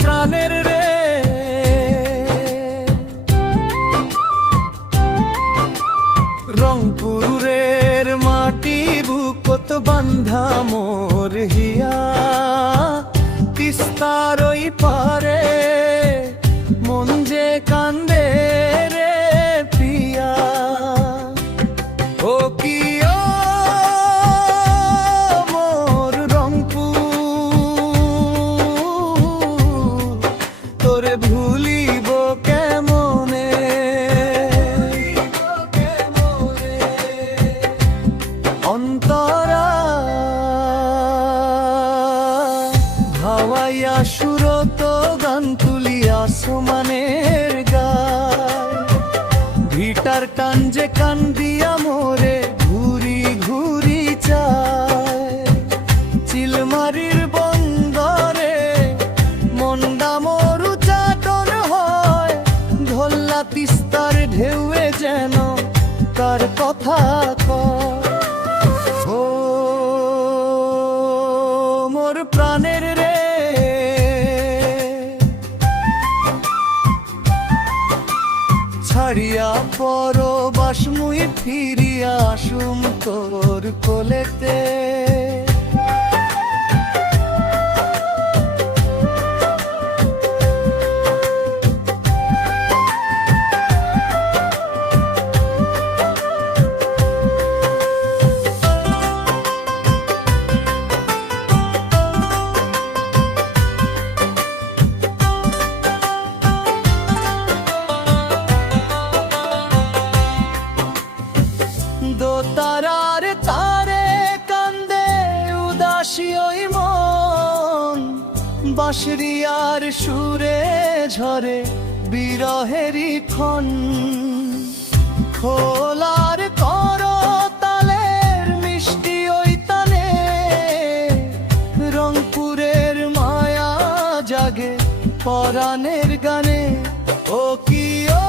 প্রাণের রে। রংপুরের মাটি বুকত বান্ধা মোর হিয়া, তিস্তার ওই পারে মন যে কান্দে রে প্রিয়া। ও কি ও মোর রংপুর, তোরে ভুলিব কেমনে। অন্তরা ভাওয়াইয়া সুরত গান তুলিয়া সমানের গায়, ভিটার টান যে কান দিয়া মোরে ঘুরি ঘুরি চায়। চিলমারির বন্দরে মন্ডা মরু চাটন হয়, ধল্লা তিস্তার ঢেউয়ে যেন তার কথা কয়। ও মোর প্রাণের রে, ছাড়িয়া পরবাস মুই ফিরিয়া আসুম তোর কোলেতে। দোতারার তারে কান্দে উদাসী ওই মন, বাঁশরিয়ার সুরে ঝরে বিরহেরই ক্ষণ। খোলার করতালের মিষ্টি ওই তানে, রংপুরের মায়া জাগে পরাণের গানে। ও কি ও